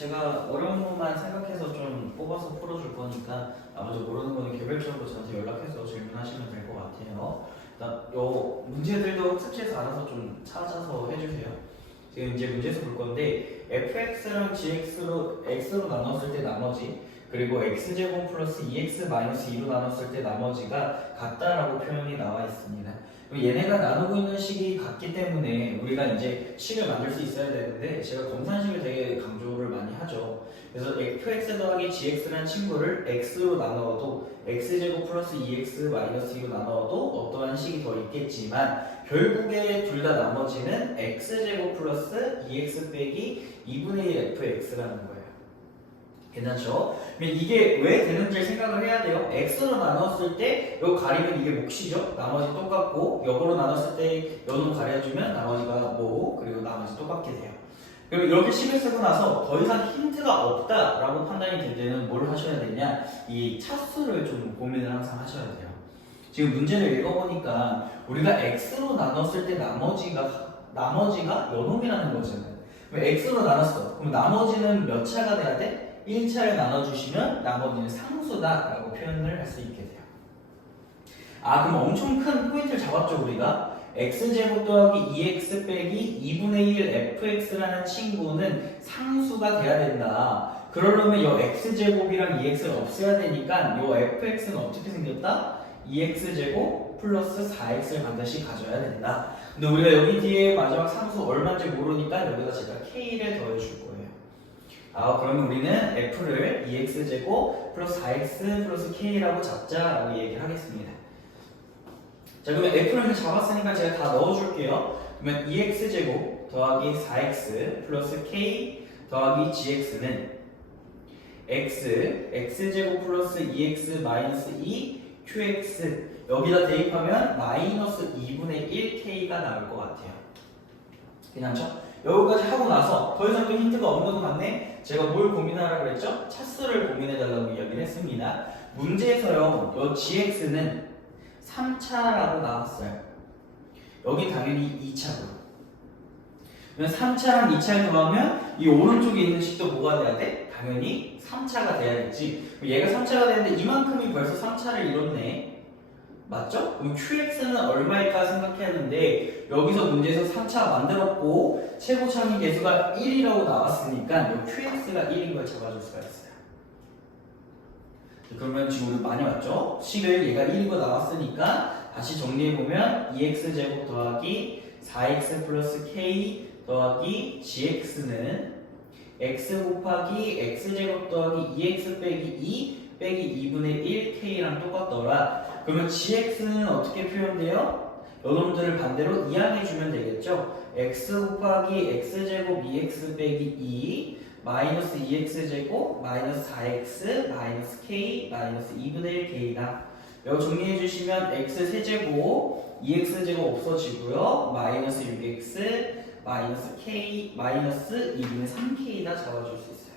제가 어려운 것만 생각해서 좀 뽑아서 풀어줄 거니까 나머지 모르는 거는 개별적으로 저한테 연락해서 질문하시면 될 것 같아요. 일단 요 문제들도 학습지에서 알아서 좀 찾아서 해주세요. 지금 이제 문제에서 볼 건데 fx랑 gx로 x로 나눴을 때 나머지 그리고 x제곱 플러스 2x 마이너스 2로 나눴을 때 나머지가 같다라고 표현이 나와 있습니다. 얘네가 나누고 있는 식이 같기 때문에 우리가 이제 식을 만들 수 있어야 되는데 제가 검산식을 되게 강조를 많이 하죠. 그래서 fx 더하기 gx라는 친구를 x로 나누어도 x제곱 플러스 2x 마이너스 2로 나누어도 어떠한 식이 더 있겠지만 결국에 둘 다 나머지는 x제곱 플러스 2x 빼기 2분의 1 fx라는 거예요. 괜찮죠? 그러면 이게 왜 되는지 생각을 해야 돼요. x로 나눴을 때 요 가리면 이게 몫이죠. 나머지 똑같고 역으로 나눴을 때 요는 가려주면 나머지가 뭐 그리고 나머지 똑같게 돼요. 그리고 이렇게 식을 쓰고 나서 더 이상 힌트가 없다라고 판단이 될 때는 뭘 하셔야 되냐? 이 차수를 좀 고민을 항상 하셔야 돼요. 지금 문제를 읽어보니까 우리가 x로 나눴을 때 나머지가 요놈이라는 거잖아요. 그럼 x로 나눴어. 그럼 나머지는 몇 차가 돼야 돼? 1차를 나눠주시면 나머지는 상수다라고 표현을 할 수 있게 돼요. 아, 그럼 엄청 큰 포인트를 잡았죠, 우리가? x제곱 더하기 2x 빼기 2분의 1 fx라는 친구는 상수가 돼야 된다. 그러려면 이 x제곱이랑 2x를 없애야 되니까 이 fx는 어떻게 생겼다? 2x제곱 플러스 4x를 반드시 가져야 된다. 근데 우리가 여기 뒤에 마지막 상수 얼마인지 모르니까 여기다 제가 k를 더해줄 거예요. 아, 그러면 우리는 f를 2x제곱 플러스 4x 플러스 k라고 잡자라고 얘기를 하겠습니다. 자, 그러면 f를 잡았으니까 제가 다 넣어줄게요. 그러면 2x제곱 더하기 4x 플러스 k 더하기 gx는 x제곱 플러스 2x 마이너스 2 qx 여기다 대입하면 마이너스 2분의 1k가 나올 것 같아요. 괜찮죠? 여기까지 하고 나서 더 이상 또 힌트가 없는 것 같네? 제가 뭘 고민하라고 그랬죠? 차수를 고민해달라고 이야기를 했습니다. 문제에서요, 요 gx는 3차라고 나왔어요. 여기 당연히 2차고. 3차랑 2차를 더하면 이 오른쪽에 있는 식도 뭐가 돼야 돼? 당연히 3차가 돼야겠지. 얘가 3차가 되는데 이만큼이 벌써 3차를 이뤘네. 맞죠? 그럼 QX는 얼마일까 생각했는데 여기서 문제에서 3차 만들었고 최고 창의 계수가 1이라고 나왔으니까 이 QX가 1인 걸 잡아줄 수가 있어요. 그러면 지금 우리 많이 왔죠? 식을 얘가 1인 거 나왔으니까 다시 정리해보면 2x제곱 더하기 4x 플러스 k 더하기 gx는 x 곱하기 x제곱 더하기 2x 빼기 2 빼기 2분의 1k랑 똑같더라. 그러면 gx는 어떻게 표현돼요? 요놈들을 반대로 이항해주면 되겠죠? x 곱하기 x제곱 2x 빼기 2 마이너스 2x제곱 마이너스 4x 마이너스 k 마이너스 2분의 1k다. 여기 정리해주시면 x 세제곱 2x제곱 없어지고요. 마이너스 6x 마이너스 k 마이너스 2분의 3k다 잡아줄 수 있어요.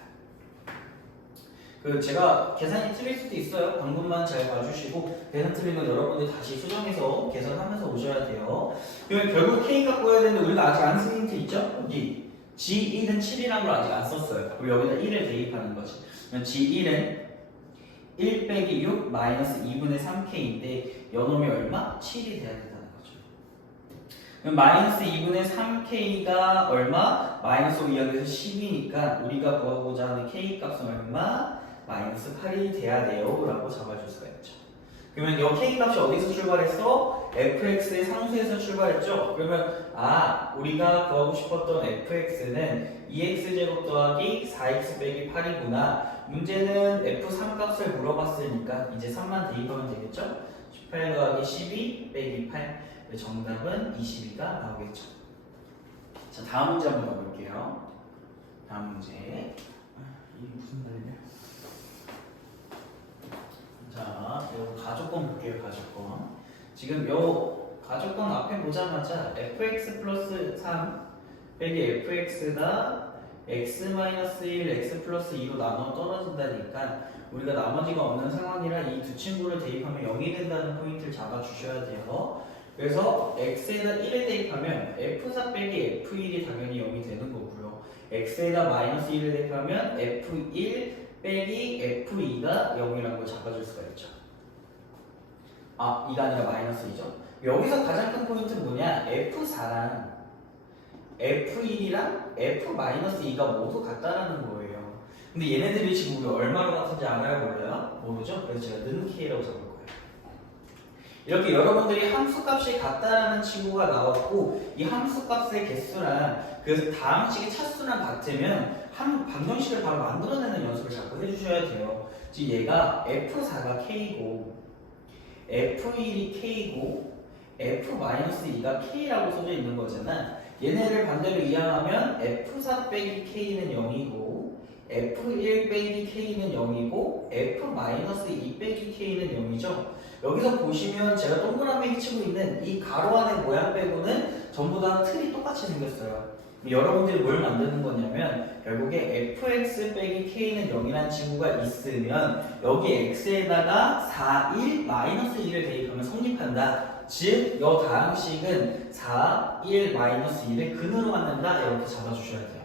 제가 계산이 틀릴 수도 있어요. 방금만 잘 봐주시고 계산 틀린 건 여러분들이 다시 수정해서 계산하면서 오셔야 돼요. 그러면 결국 k 값 구해야 되는데 우리가 아직 안 쓴 힌트 있죠? 여기 g1은 7이라는 걸 아직 안 썼어요. 우리 여기다 1을 대입하는 거지. 그럼 g1은 1 빼기 6 마이너스 2분의 3k인데 요놈이 얼마? 7이 돼야 된다는 거죠. 그럼 마이너스 2분의 3k가 얼마? 마이너스 2하기에서 10이니까 우리가 구하고자 하는 k 값은 얼마? 마이너스 8이 돼야 돼요 라고 잡아줄 수가 있죠. 그러면 이 k값이 어디서 출발했어? fx의 상수에서 출발했죠. 그러면 우리가 구하고 싶었던 fx는 2x제곱 더하기 4x 빼기 8이구나. 문제는 f3 값을 물어봤으니까 이제 3만 대입하면 되겠죠. 18 더하기 12 빼기 8 정답은 22가 나오겠죠. 자, 다음 문제 한번 가볼게요. 다음 문제. 이게 무슨 말이냐? 자, 요 가족권 볼게요. 가족권. 지금 요 가족권 앞에 보자마자 fx 플러스 3 빼기 fx가 x-1 x 플러스 2로 나눠 떨어진다니까 우리가 나머지가 없는 상황이라 이 두 친구를 대입하면 0이 된다는 포인트를 잡아주셔야 돼요. 그래서 x에다 1을 대입하면 f4 빼기 f1이 당연히 0이 되는 거고요. x에다 마이너스 1을 대입하면 f1 빼기 f2가 0이라는 걸 잡아줄 수가 있죠. 아, 2가 아니라 마이너스 2죠. 여기서 가장 큰 포인트는 뭐냐? f4랑 f1이랑 f-2가 모두 같다라는 거예요. 근데 얘네들이 지금 우리 얼마로 같은지 알아요? 몰라요? 모르죠? 그래서 제가 는 k라고 잡을 거예요. 이렇게 여러분들이 함수값이 같다라는 친구가 나왔고 이 함수값의 개수랑 그 다항식의 차수랑 같으면 한 방정식을 바로 만들어내는 연습을 자꾸 해주셔야 돼요. 지금 얘가 f4가 k고 f1이 k고 f-2가 k라고 써져 있는 거잖아. 얘네를 반대로 이항하면 f4 빼기 k는 0이고 f1 빼기 k는 0이고 f-2 빼기 k는 0이죠. 여기서 보시면 제가 동그라미 치고 있는 이 가로 안의 모양 빼고는 전부 다 틀이 똑같이 생겼어요. 여러분들이 뭘 만드는 거냐면 결국에 fx 빼기 k는 0이라는 친구가 있으면 여기 x에다가 4, 1, 마이너스 1을 대입하면 성립한다. 즉, 이 다항식은 4, 1, 마이너스 1을 근으로 갖는다. 이렇게 잡아주셔야 돼요.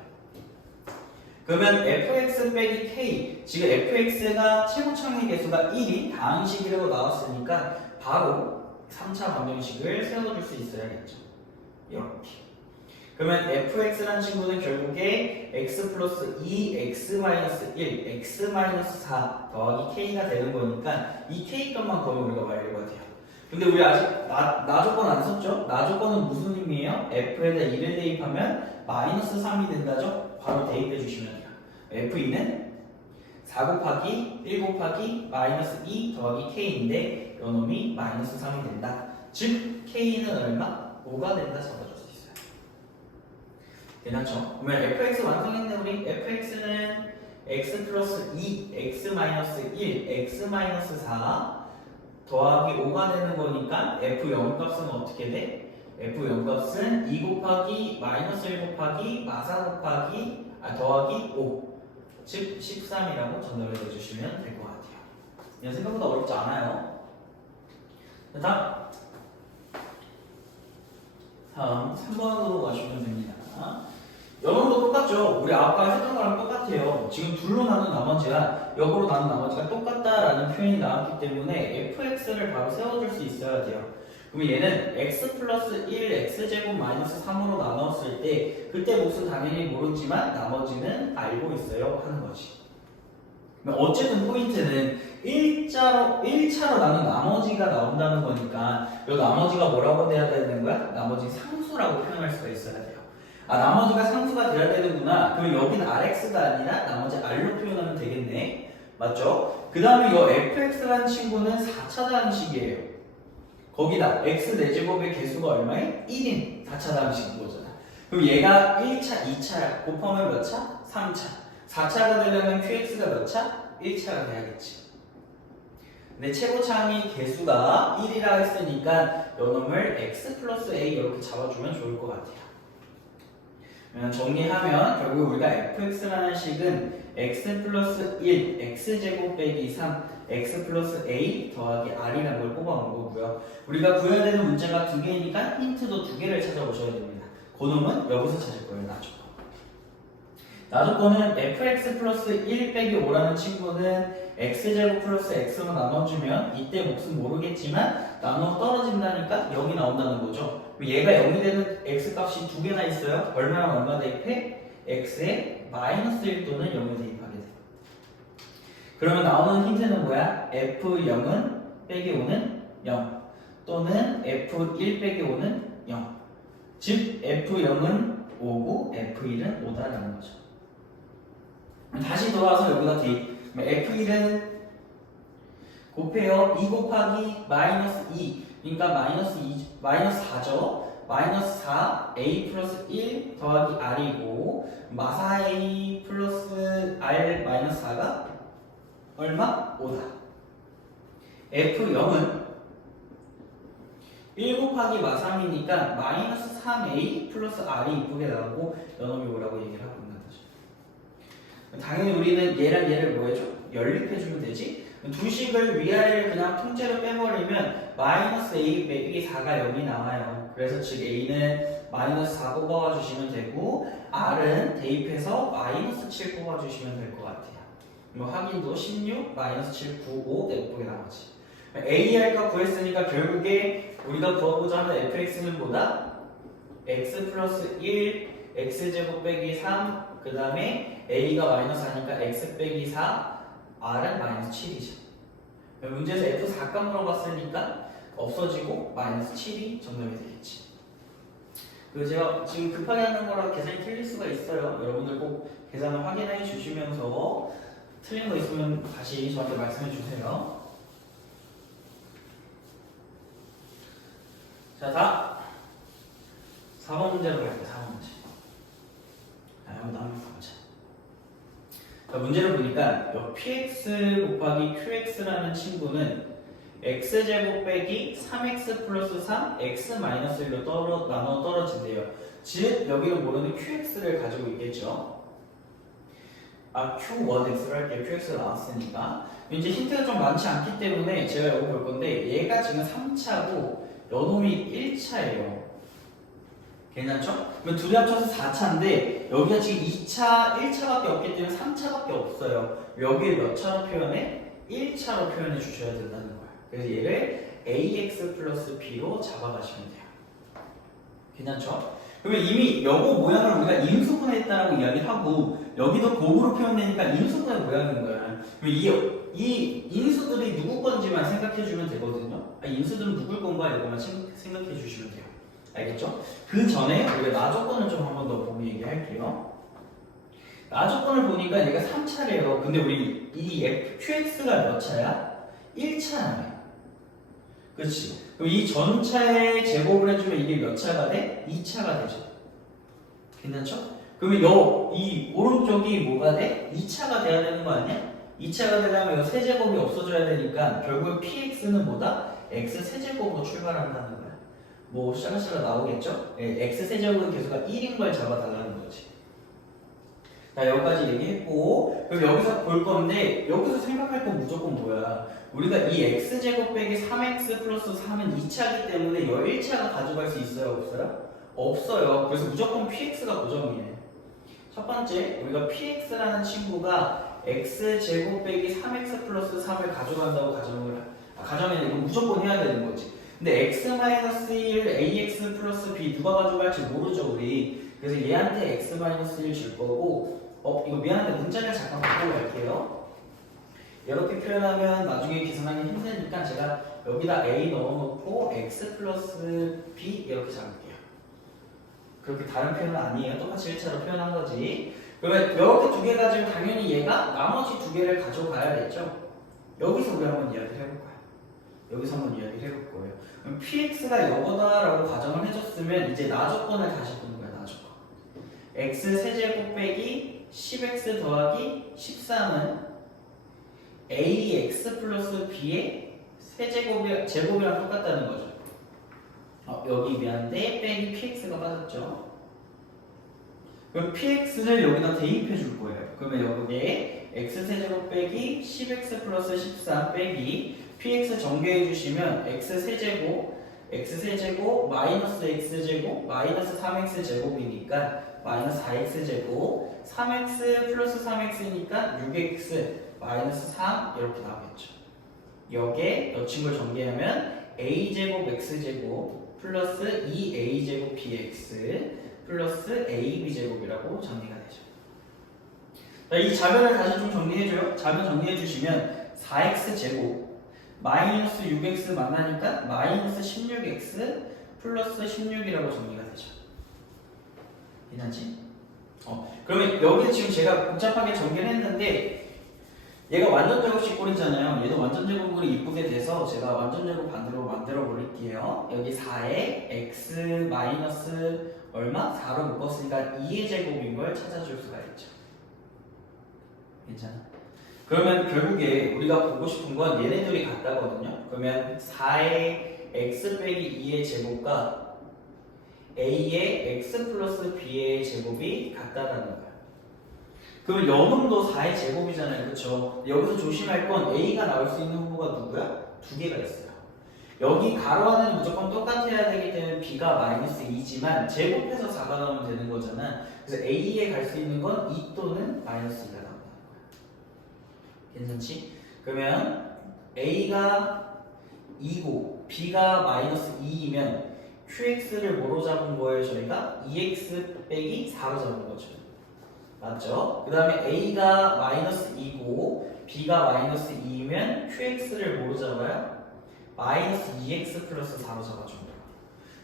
그러면 fx 빼기 k, 지금 fx가 최고창의 개수가 1인 다항식이라고 나왔으니까 바로 3차 방정식을 세워줄 수 있어야겠죠. 이렇게. 그러면 fx라는 친구는 결국에 x 플러스 2, x 마이너스 1, x 마이너스 4 더하기 k가 되는 거니까 이 k 값만 거면 우리가 완료가 돼요. 근데 우리 아직 나 조건 안 썼죠? 나 조건은 무슨 의미예요? f에다 1을 대입하면 마이너스 3이 된다죠? 바로 대입해 주시면 돼요. f2는 4 곱하기 1 곱하기 마이너스 2 더하기 k인데 이 놈이 마이너스 3이 된다. 즉 k는 얼마? 5가 된다 잡아줄 수 있어요. 괜찮죠? 그러면 fx 완성했네 우리. fx는 x 플러스 2, x 마이너스 1, x 마이너스 4 더하기 5가 되는 거니까 f0 값은 어떻게 돼? f0 값은 2 곱하기 마이너스 1 곱하기 마사 곱하기 더하기 5 즉 13이라고 전달해 주시면 될 것 같아요. 이건 생각보다 어렵지 않아요. 다음 3번으로 가시면 됩니다. 영어도 똑같죠. 우리 아까 했던 거랑 똑같아요. 지금 둘로 나눈 나머지와 역으로 나눈 나머지가 똑같다라는 표현이 나왔기 때문에 fx를 바로 세워줄 수 있어야 돼요. 그럼 얘는 x 플러스 1 x제곱 마이너스 3으로 나눴을 때 그때 몫은 당연히 모르지만 나머지는 알고 있어요 하는 거지. 어쨌든 포인트는 1차로 나눈 나머지가 나온다는 거니까 이 나머지가 뭐라고 돼야 되는 거야? 나머지 상수라고 표현할 수가 있어야 돼요. 아, 나머지가 상수가 돼야 되는구나. 그럼 여기는 rx가 아니라 나머지 r로 표현하면 되겠네. 맞죠? 그 다음에 이 fx라는 친구는 4차 다항식이에요. 거기다 x 4제곱의 개수가 얼마에? 1인 4차 다항식인 거잖아. 그럼 얘가 1차, 2차 곱하면 몇 차? 3차. 4차가 되려면 qx가 몇 차? 1차가 돼야겠지. 근데 최고차항의 개수가 1이라 했으니까 요놈을 x 플러스 a 이렇게 잡아주면 좋을 것 같아요. 정리하면 결국 우리가 fx라는 식은 x 플러스 1, x제곱 빼기 3, x 플러스 a 더하기 r이라는 걸 뽑아온 거고요. 우리가 구해야 되는 문제가 두 개니까 힌트도 두 개를 찾아보셔야 됩니다. 그 놈은 여기서 찾을 거예요. 나조건. 나조건은 fx 플러스 1 빼기 5라는 친구는 x제곱 플러스 x로 나눠주면 이때 몫은 모르겠지만 나눠 떨어진다니까 0이 나온다는 거죠. 얘가 0이 되는 x값이 두 개나 있어요. 얼마랑 얼마 대입해? x에 마이너스 1 또는 0을 대입하게 돼. 그러면 나오는 힌트는 뭐야? f0은 빼기 5는 0 또는 f1 빼기 5는 0. 즉 f0은 5고 f1은 5다라는 거죠. 다시 돌아와서 여기다 대입. f1은 곱해요. 2 곱하기 마이너스 2. 그러니까 마이너스 4죠. 마이너스 4 a 플러스 1 더하기 r이고 마사 a 플러스 r 마이너스 4가 얼마? 5다. f0은 1 곱하기 마3이니까 마이너스 3a 플러스 r이 이쁘게 나오고 이놈이 뭐라고 얘기를 하고 있는 거죠. 당연히 우리는 얘랑 얘를 뭐 해줘? 연립해주면 되지? 두 식을 위아래를 그냥 통째로 빼버리면 마이너스 a 빼기 4가 0이 나와요. 그래서 즉 a는 마이너스 4 뽑아와 주시면 되고 R은 대입해서 마이너스 7 뽑아주시면 될 것 같아요. 뭐 확인도 16, 마이너스 7, 9, 5 예쁘게 나머지. AR과 구했으니까 결국에 우리가 구하고자 하는 fx는 뭐다? x 플러스 1, x제곱 빼기 3, 그 다음에 a가 마이너스 4니까 x 빼기 4, r은 마이너스 7이죠. 문제에서 f 4값 물어봤으니까 없어지고 마이너스 7이 정답이 되겠지. 그리고 제가 지금 급하게 하는 거라 계산이 틀릴 수가 있어요. 여러분들 꼭 계산을 확인해 주시면서 틀린 거 있으면 다시 저한테 말씀해 주세요. 자, 다음 4번 문제로 갈게요. 4번 문제. 한번 가보자. 자, 문제를 보니까 px 곱하기 qx라는 친구는 x제곱 빼기 3x 플러스 3 x 마이너스 1로 나눠 떨어진대요. 즉 여기는 모르는 qx를 가지고 있겠죠. q1x로 할게요. qx가 나왔으니까. 이제 힌트가 좀 많지 않기 때문에 제가 여기 볼 건데 얘가 지금 3차고 요놈이 1차예요. 괜찮죠? 그러면 둘이 합쳐서 4차인데 여기가 지금 2차, 1차밖에 없기 때문에 3차밖에 없어요. 여기를 몇 차로 표현해? 1차로 표현해 주셔야 된다는 거예요. 그래서 얘를 ax 플러스 b로 잡아가시면 돼요. 괜찮죠? 그러면 이미 요거 모양을 우리가 인수분해했다라고 이야기를 하고 여기도 곱으로 표현되니까 인수분해 모양인 거야. 그럼 이 인수들이 누구 건지만 생각해 주면 되거든요. 인수들은 누굴 건가 이거만 생각해 주시면 돼요. 알겠죠? 그 전에 우리가 나 조건을 좀 한 번 더 보고 얘기할게요. 나 조건을 보니까 얘가 3차래요. 근데 우리 이 qx가 몇 차야? 1차야. 그렇지? 그럼 이 전차의 제곱을 해주면 이게 몇 차가 돼? 2차가 되죠. 괜찮죠? 그러면 이 오른쪽이 뭐가 돼? 2차가 돼야 되는 거 아니야? 2차가 되려면 이 세제곱이 없어져야 되니까 결국 px는 뭐다? x 세제곱으로 출발한다는 거야. 뭐 샤라샤라 나오겠죠? x 세제곱은 계속 1인 걸 잡아달라는 거지. 자, 여기까지 얘기했고 그럼 여기서 볼 건데 여기서 생각할 건 무조건 뭐야? 우리가 이 x제곱 빼기 3x 플러스 3은 2차이기 때문에 여 1차가 가져갈 수 있어요? 없어요? 없어요. 그래서 무조건 px가 고정이에요. 첫 번째, 우리가 px라는 친구가 x제곱 빼기 3x 플러스 3을 가져간다고 가정하면 이건 무조건 해야 되는 거지. 근데 x-1 ax 플러스 b 누가 가져갈지 모르죠 우리. 그래서 얘한테 x-1 줄 거고 이거 미안한데 문자를 잠깐 바꾸고 갈게요. 이렇게 표현하면 나중에 계산하기 힘드니까 제가 여기다 a 넣어놓고 x 플러스 b 이렇게 잡을게요. 그렇게 다른 표현은 아니에요. 똑같이 1차로 표현한 거지. 그러면 이렇게 두 개 가지고 당연히 얘가 나머지 두 개를 가져가야겠죠. 여기서 우리 한번 이야기를 해볼 거야. 여기서 한번 이야기를 해볼 거예요. 그럼 px가 이거다라고 가정을 해줬으면 이제 나 조건을 다시 보는 거야. 나 조건. x 세제곱 빼기 10x 더하기 13은 ax 플러스 b의 제곱이랑 똑같다는 거죠. 여기 미안한데 빼기 px가 빠졌죠. 그럼 px를 여기다 대입해 줄 거예요. 그러면 여기에 x세제곱 빼기 10x 플러스 13 빼기 px 전개해 주시면 x세제곱 마이너스 x제곱 마이너스 3x 제곱이니까 마이너스 4x 제곱 3x 플러스 3x니까 6x 마이너스 3 이렇게 나오겠죠. 여기에 이 친구를 전개하면 a제곱 x제곱 플러스 2a제곱 bx 플러스 ab제곱이라고 정리가 되죠. 자, 이 자변을 다시 좀 정리해줘요. 자변 정리해주시면 4x제곱 마이너스 6x 만나니까 마이너스 16x 플러스 16이라고 정리가 되죠. 괜찮지? 그러면 여기 지금 제가 복잡하게 정리를 했는데 얘가 완전 제곱식 꼴이잖아요. 얘도 완전 제곱꼴이 이쁘게 돼서 제가 완전 제곱 반대로 만들어 버릴게요. 여기 4에 x 마이너스 얼마? 4로 묶었으니까 2의 제곱인 걸 찾아줄 수가 있죠. 괜찮아? 그러면 결국에 우리가 보고 싶은 건 얘네들이 같다거든요. 그러면 4의 x 빼기 2의 제곱과 a의 x 플러스 b의 제곱이 같다라는 거야. 그러면 요놈도 4의 제곱이잖아요. 그렇죠? 여기서 조심할 건 a가 나올 수 있는 후보가 누구야? 두 개가 있어요. 여기 가로 안에는 무조건 똑같아야 되기 때문에 b가 마이너스 2지만 제곱해서 4가 나오면 되는 거잖아. 그래서 a에 갈 수 있는 건 2 또는 마이너스 2가 나온다는 거야. 괜찮지? 그러면 a가 2고 b가 마이너스 2이면 qx를 뭐로 잡은 거예요? 저희가 2x 빼기 4로 잡은 거죠. 맞죠? 그 다음에 a가 마이너스 2고 b가 마이너스 2이면 qx를 뭐로 잡아요? 마이너스 2x 플러스 4로 잡아준 거예요.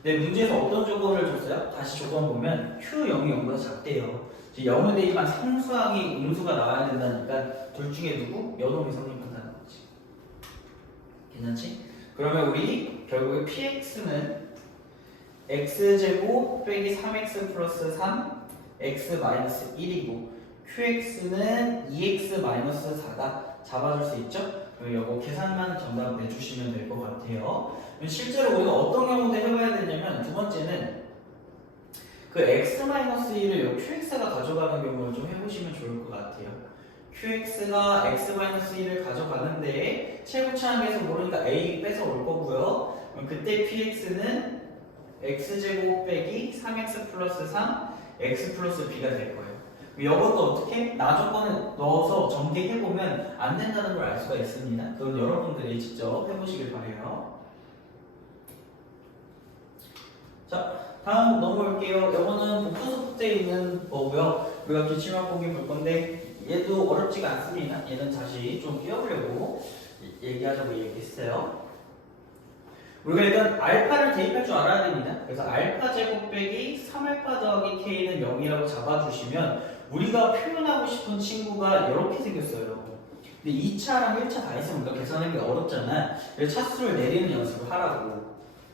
근데 문제에서 어떤 조건을 줬어요? 다시 조건 보면 q 0이 0보다 작대요. 0은 되지만 상수항이 음수가 나와야 된다니까 둘 중에 누구? 연놈이 성립한다는 거지. 괜찮지? 그러면 우리 결국에 px는 x제곱 빼기 3x 플러스 3 x 마이너스 1이고 qx는 2x 마이너스 4가 잡아줄 수 있죠? 그럼 이거 계산만 정답 내주시면 될 것 같아요. 실제로 우리가 어떤 경우도 해봐야 되냐면 두 번째는 그 x 마이너스 1을 요 qx가 가져가는 경우를 좀 해보시면 좋을 것 같아요. qx가 x 마이너스 1을 가져가는데 최고차항에서 모르니까 a 빼서 올 거고요. 그럼 그때 px는 x제곱 빼기 3x 플러스 3 x 플러스 b가 될 거예요. 이것도 어떻게? 나 조건을 넣어서 전개해보면 안 된다는 걸 알 수가 있습니다. 그건 여러분들이 직접 해보시길 바래요. 자, 다음 넘어올게요. 이거는 복분수 숙제에 있는 거고요. 우리가 기출맛보기 볼 건데 얘도 어렵지가 않습니다. 얘는 다시 좀 끼워보려고 얘기하자고 얘기했어요. 우리가 일단 알파를 대입할 줄 알아야 됩니다. 그래서 알파 제곱 빼기 3알파 더하기 k는 0이라고 잡아주시면 우리가 표현하고 싶은 친구가 이렇게 생겼어요. 근데 2차랑 1차 다 있으면 우리가 계산하기 어렵잖아. 그래서 차수를 내리는 연습을 하라고.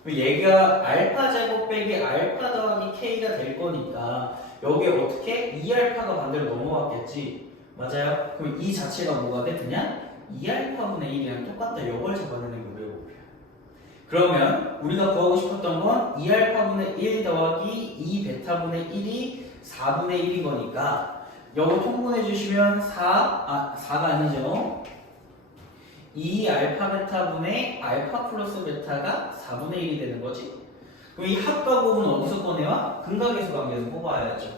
얘가 알파 제곱 빼기 알파 더하기 k가 될 거니까 여기에 어떻게? 2알파가 반대로 넘어왔겠지. 맞아요? 그럼 이 자체가 뭐가 돼? 그냥 2알파분의 1이랑 똑같다. 이걸 잡아내는 거예요. 그러면 우리가 구하고 싶었던 건 2알파분의 1 더하기 2베타분의 1이 4분의 1인 거니까 이거 통분해 주시면 4가 아니죠. 2알파 베타분의 알파 플러스 베타가 4분의 1이 되는 거지. 그럼 이 합과 곱은 어디서 꺼내와? 근각계수 관계에서 뽑아야죠.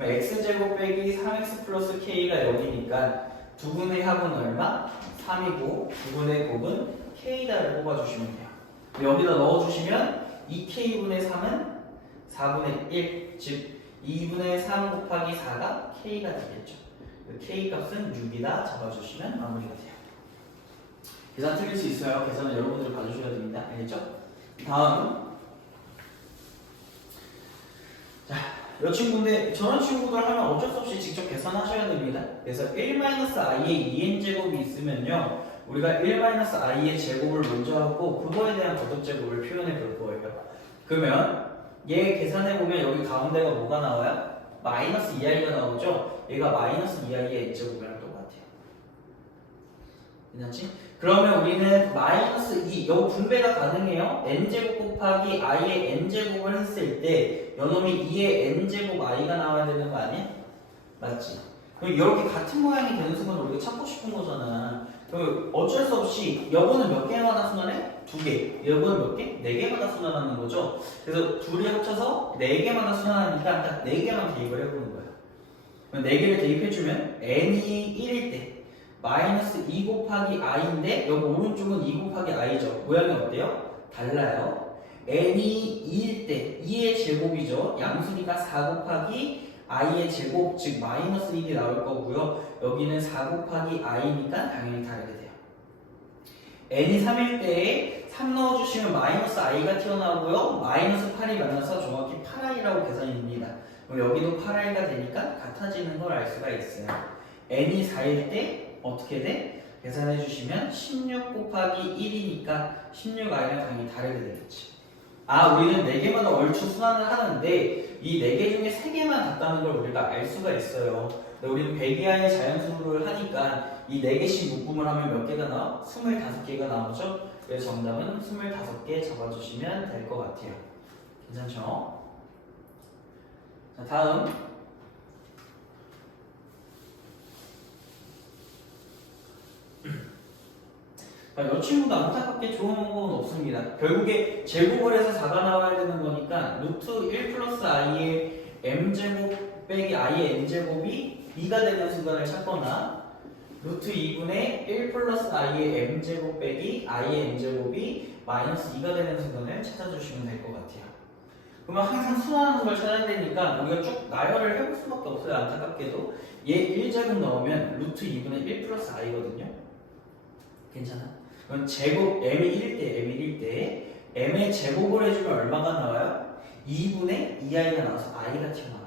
x제곱 빼기 3x 플러스 k가 여기니까 2분의 합은 얼마? 3이고 2분의 곱은 k다를 뽑아주시면 돼요. 여기다 넣어주시면 2k분의 3은 4분의 1, 즉 2분의 3 곱하기 4가 k가 되겠죠. k 값은 6이다 잡아주시면 마무리가 돼요. 계산 틀릴 수 있어요. 계산은 여러분들이 봐주셔야 됩니다. 알겠죠? 다음. 자, 이 친구인데 저런 친구들 하면 어쩔 수 없이 직접 계산하셔야 됩니다. 그래서 1-i의 2n제곱이 있으면요. 우리가 1-i의 제곱을 먼저 하고 그거에 대한 거듭제곱을 표현해 볼 거예요. 그러면 얘 계산해 보면 여기 가운데가 뭐가 나와요? 마이너스 2i가 나오죠? 얘가 마이너스 2i의 n제곱이랑 똑같아요. 괜찮지? 그러면 우리는 마이너스 2, 여기 분배가 가능해요? n제곱 곱하기 i의 n제곱을 했을 때 요놈이 2의 n제곱 i가 나와야 되는 거 아니야? 맞지? 그럼 이렇게 같은 모양이 되는 순간 우리가 찾고 싶은 거잖아. 그럼 어쩔 수 없이 여거는 몇 개마다 순환해? 2개. 여거는 몇 개? 4개마다 순환하는 거죠. 그래서 둘이 합쳐서 4개마다 순환하니까 딱 4개만 대입을 해보는 거야. 그럼 4개를 대입해주면 n이 1일 때 마이너스 2 곱하기 i인데 여기 오른쪽은 2 곱하기 i죠. 모양이 어때요? 달라요. n이 2일 때 2의 제곱이죠. 양수니까 4 곱하기 i의 제곱, 즉 마이너스 1이 나올 거고요. 여기는 4 곱하기 i니까 당연히 다르게 돼요. n이 3일 때에 3 넣어주시면 마이너스 i가 튀어나오고요. 마이너스 8이 만나서 정확히 8i라고 계산이 됩니다. 그럼 여기도 8i가 되니까 같아지는 걸 알 수가 있어요. n이 4일 때 어떻게 돼? 계산해 주시면 16 곱하기 1이니까 16i랑 당연히 다르게 되겠지. 아, 우리는 4개마다 얼추 순환을 하는데 이 4개 중에 3개만 같다는 걸 우리가 알 수가 있어요. 근데 우리는 100이하의 자연수를 하니까 이 4개씩 묶음을 하면 몇 개가 나와? 25개가 나오죠? 그래서 정답은 25개 잡아주시면 될 것 같아요. 괜찮죠? 자, 다음. 이 친구도 안타깝게 좋은 방법은 없습니다. 결국에 제곱을 해서 4가 나와야 되는 거니까 루트 1 플러스 i의 m제곱 빼기 i의 n제곱이 2가 되는 순간을 찾거나 루트 2분의 1 플러스 i의 m제곱 빼기 i의 n제곱이 마이너스 2가 되는 순간을 찾아주시면 될 것 같아요. 그러면 항상 순환하는 걸 찾아야 되니까 우리가 쭉 나열을 해볼 수밖에 없어요. 안타깝게도 얘 1제곱 넣으면 루트 2분의 1 플러스 i거든요. 괜찮아? 그럼 제곱 m이 1일 때 m이 1일 때 m의 제곱을 해주면 얼마가 나와요? 2분의 2i가 나와서 i가 튀어나와요.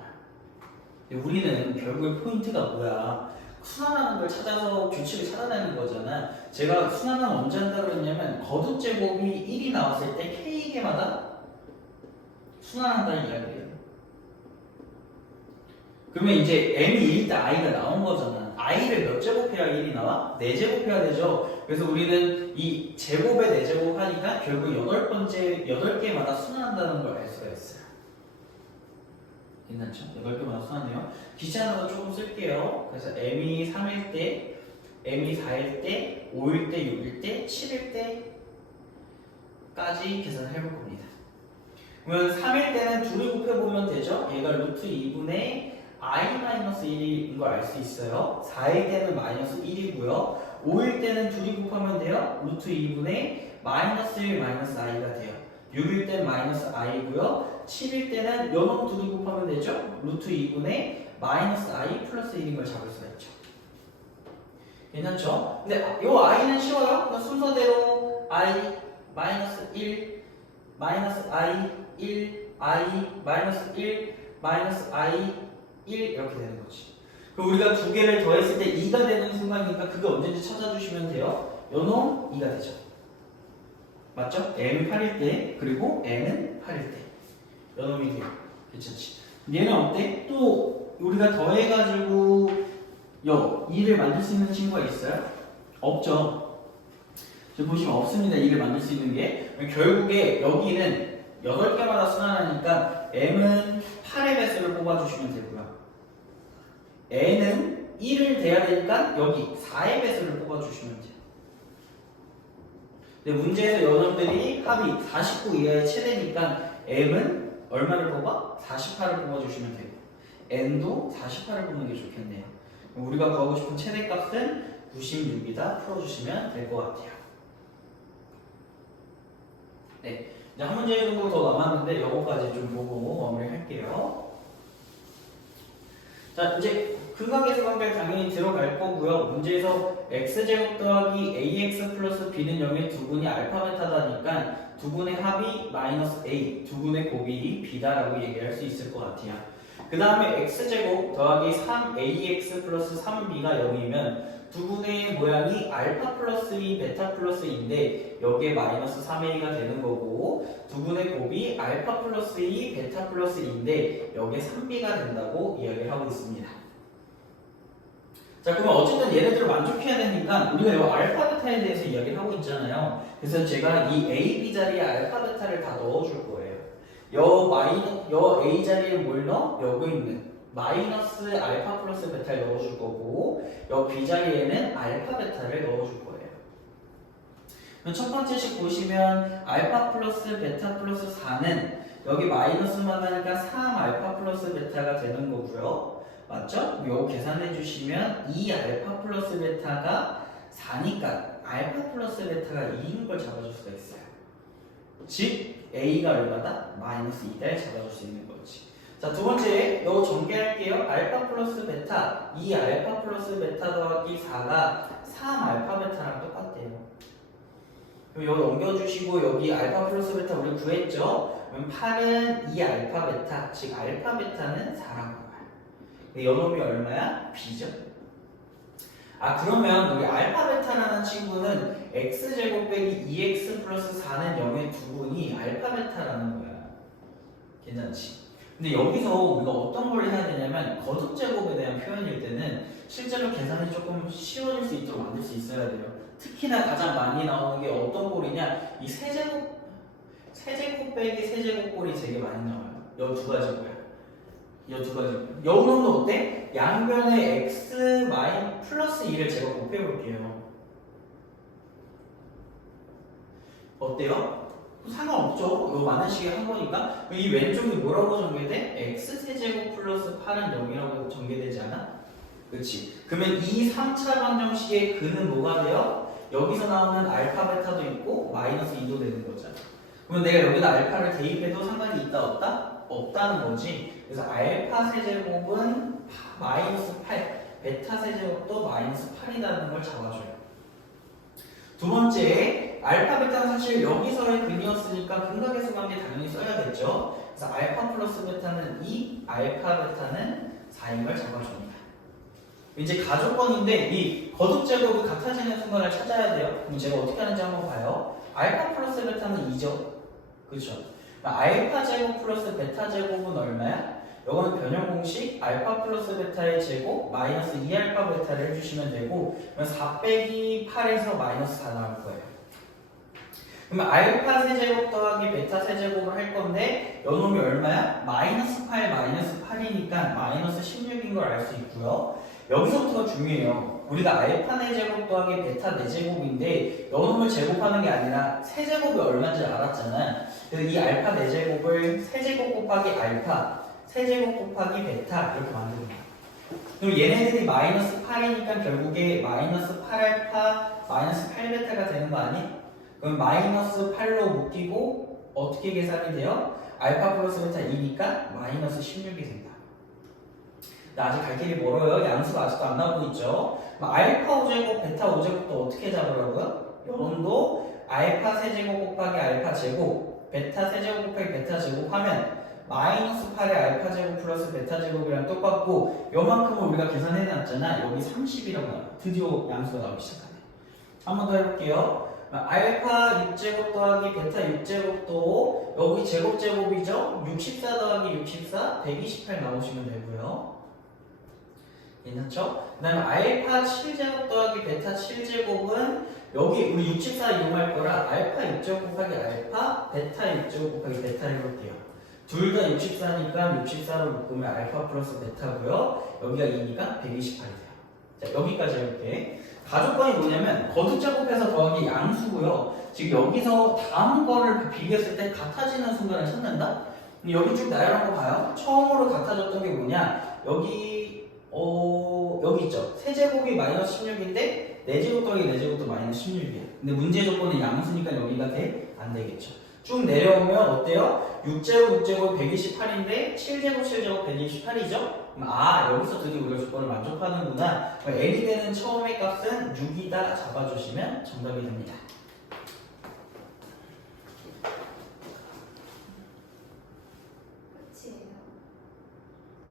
근데 우리는 결국에 포인트가 뭐야? 순환하는 걸 찾아서 규칙을 찾아내는 거잖아. 제가 순환은 언제 한다고 그랬냐면 거듭 제곱이 1이 나왔을 때 k개마다 순환한다는 이야기예요. 그러면 이제 m이 1일 때 i가 나온 거잖아. i를 몇 제곱해야 1이 나와? 4제곱해야 되죠. 그래서 우리는 이 제곱에 4제곱 하니까 결국 8개마다 순환한다는 걸 알 수가 있어요. 괜찮죠? 8개마다 순환해요. 귀찮아서 조금 쓸게요. 그래서 m이 3일 때, m이 4일 때, 5일 때, 6일 때, 7일 때까지 계산을 해볼 겁니다. 그러면 3일 때는 둘이 곱해보면 되죠? 얘가 루트 2분의 i-1인 걸 알 수 있어요. 4일 때는 마이너스 1이고요. 5일 때는 둘이 곱하면 돼요. 루트 2분의 마이너스 1 마이너스 i가 돼요. 6일 때는 마이너스 i고요. 7일 때는 요놈 둘이 곱하면 되죠. 루트 2분의 마이너스 i 플러스 1인 걸 잡을 수가 있죠. 괜찮죠? 근데 요 i는 쉬워요. 그러니까 순서대로 i 마이너스 1 마이너스 i 1 i 마이너스 1 마이너스 i 1 이렇게 되는 거지. 그럼 우리가 두 개를 더했을 때 2가 되는 순간이니까 그게 언제인지 찾아주시면 돼요. 요놈 2가 되죠. 맞죠? m은 8일 때 그리고 n은 8일 때 요놈이 돼요. 괜찮지? 얘는 어때? 또 우리가 더해가지고 요 2를 만들 수 있는 친구가 있어요? 없죠. 지금 보시면 없습니다. 2를 만들 수 있는 게. 결국에 여기는 8개마다 순환하니까 m은 8의 배수를 뽑아주시면 되고요. n은 1을 돼야 되니까 여기 4의 배수를 뽑아주시면 돼요. 근데 문제에서 여러분들이 합이 49 이하의 최대니까 m은 얼마를 뽑아? 48을 뽑아주시면 되고 n도 48을 뽑는 게 좋겠네요. 우리가 구하고 싶은 최대값은 96이다 풀어주시면 될 것 같아요. 네, 이제 한 문제 정도 더 남았는데 요거까지 좀 보고 마무리할게요. 자, 이제 근각의 수관계 당연히 들어갈 거고요. 문제에서 x제곱 더하기 ax 플러스 b는 0의 두 분이 알파 베타다니까 두 분의 합이 마이너스 a, 두 분의 곱이 b다라고 얘기할 수 있을 것 같아요. 그 다음에 x제곱 더하기 3ax 플러스 3b가 0이면 두 분의 모양이 알파 플러스 2, 베타 플러스 2인데 여기에 마이너스 3a가 되는 거고 두 분의 곱이 알파 플러스 2, 베타 플러스 2인데 여기에 3b가 된다고 이야기를 하고 있습니다. 자, 그러면 어쨌든 얘네들을 만족해야 되니까 우리가 이 알파 베타에 대해서 이야기를 하고 있잖아요. 그래서 제가 이 a, b 자리에 알파 베타를 다 넣어줄 거예요. 여 a 자리에 뭘 넣어? 여기 있는 마이너스 알파 플러스 베타를 넣어줄 거고 여 b 자리에는 알파 베타를 넣어줄 거예요. 그럼 첫 번째식 보시면 알파 플러스 베타 플러스 4는 여기 마이너스만 하니까 3 알파 플러스 베타가 되는 거고요. 맞죠? 이거 계산해 주시면 2 알파 플러스 베타가 4니까 알파 플러스 베타가 2인 걸 잡아줄 수가 있어요. 즉 a가 얼마다? 마이너스 2를 잡아줄 수 있는 거지. 자, 두 번째 이거 전개할게요. 알파 플러스 베타 2 알파 플러스 베타 더하기 4가 3 알파 베타랑 똑같대요. 그럼 여기 옮겨주시고 여기 알파 플러스 베타 우리 구했죠? 그럼 8은 2 알파 베타, 즉 알파 베타는 4라고 봐요. 요놈이 얼마야? b죠? 아, 그러면 우리 알파 베타라는 친구는 x제곱 빼기 2x 플러스 4는 0의 두 분이 알파 베타라는 거야. 괜찮지? 근데 여기서 우리가 어떤 걸 해야 되냐면 거듭 제곱에 대한 표현일 때는 실제로 계산이 조금 쉬워질 수 있도록 만들 수 있어야 돼요. 특히나 가장 많이 나오는 게 어떤 꼴이냐? 이 세제곱 빼기 세제곱 꼴이 되게 많이 나와요. 이 두 가지 거야. 이 두 가지. 여우놈은 어때? 양변에 x 마이 플러스 2를 제가 곱해볼게요. 어때요? 상관없죠. 요 많으시게 한 거니까. 이 왼쪽이 뭐라고 전개돼? x세제곱 플러스 8은 0이라고 전개되지 않아? 그렇지. 그러면 이 3차 방정식의 근은 뭐가 돼요? 여기서 나오는 알파 베타도 있고 마이너스 2도 되는 거잖아. 그러면 내가 여기다 알파를 대입해도 상관이 있다 없다? 없다는 거지. 그래서 알파 세제곱은 마이너스 8, 베타 세제곱도 마이너스 8이라는 걸 잡아줘요. 두 번째, 알파 베타는 사실 여기서의 근이었으니까 근각의 관계 당연히 써야겠죠. 그래서 알파 플러스 베타는 2, 알파 베타는 4인 걸 잡아줍니다. 이제 가족권인데 이 거듭 제곱이 같아지는 순간을 찾아야 돼요. 그럼 제가 어떻게 하는지 한번 봐요. 알파 플러스 베타는 2죠. 그렇죠. 알파 제곱 플러스 베타 제곱은 얼마야? 이거는 변형 공식 알파 플러스 베타의 제곱 마이너스 2알파 베타를 해주시면 되고, 그러면 4 빼기 8에서 마이너스 4 나올 거예요. 그러면 알파 세제곱 더하기 베타 세제곱을 할 건데 요놈이 얼마야? 마이너스 8 마이너스 8이니까 마이너스 16인 걸 알 수 있고요. 여기서부터가 중요해요. 우리가 알파 4제곱 더하기 베타 4제곱인데 요놈을 제곱하는 게 아니라 세제곱이 얼마인지 알았잖아요. 그래서 이 알파 4제곱을 세제곱 곱하기 알파 세제곱 곱하기 베타 이렇게 만듭니다. 그럼 얘네들이 마이너스 8이니까 결국에 마이너스 8알파 마이너스 8베타가 되는 거 아니? 그럼 마이너스 8로 묶이고 어떻게 계산이 돼요? 알파 플러스 베타 2니까 마이너스 16이 된다. 아직 갈 길이 멀어요. 양수가 아직도 안 나오고 있죠. 알파 5제곱 베타 5제곱도 어떻게 잡으라고요? 여러분도 알파 세제곱 곱하기 알파 제곱 베타 세제곱 곱하기 베타 제곱 하면 마이너스 8의 알파 제곱 플러스 베타 제곱이랑 똑같고 요만큼을 우리가 계산해놨잖아. 여기 30이라고 나와요. 드디어 양수가 나오기 시작하네. 한 번 더 해볼게요. 알파 6제곱 더하기 베타 6제곱도 여기 제곱이죠? 64 더하기 64 128 나오시면 되고요. 괜찮죠? 그 다음에 알파 7제곱 더하기 베타 7제곱은 여기 우리 64 이용할 거라 알파 6제곱 곱하기 알파 베타 6제곱 곱하기 베타 해볼게요. 둘 다 64니까 64로 묶으면 알파 플러스 베타고요. 여기가 2니까 128이 돼요. 자, 여기까지 해볼게. 가족권이 뭐냐면 거듭 제곱해서 더하기 양수고요. 지금 여기서 다음 거를 비교했을 때 같아지는 순간을 찾는다? 여기 쭉 나열한 거 봐요. 처음으로 같아졌던 게 뭐냐? 여기 있죠. 세제곱이 마이너스 16인데 4제곱 더하기 4제곱도 마이너스 16이야. 근데 문제 조건은 양수니까 여기가 안 되겠죠. 쭉 내려오면 어때요? 6제곱 6제곱 128인데 7제곱 7제곱 128이죠? 여기서 드디어 우리가 조건을 만족하는구나. n이 되는 처음의 값은 6이다 잡아주시면 정답이 됩니다.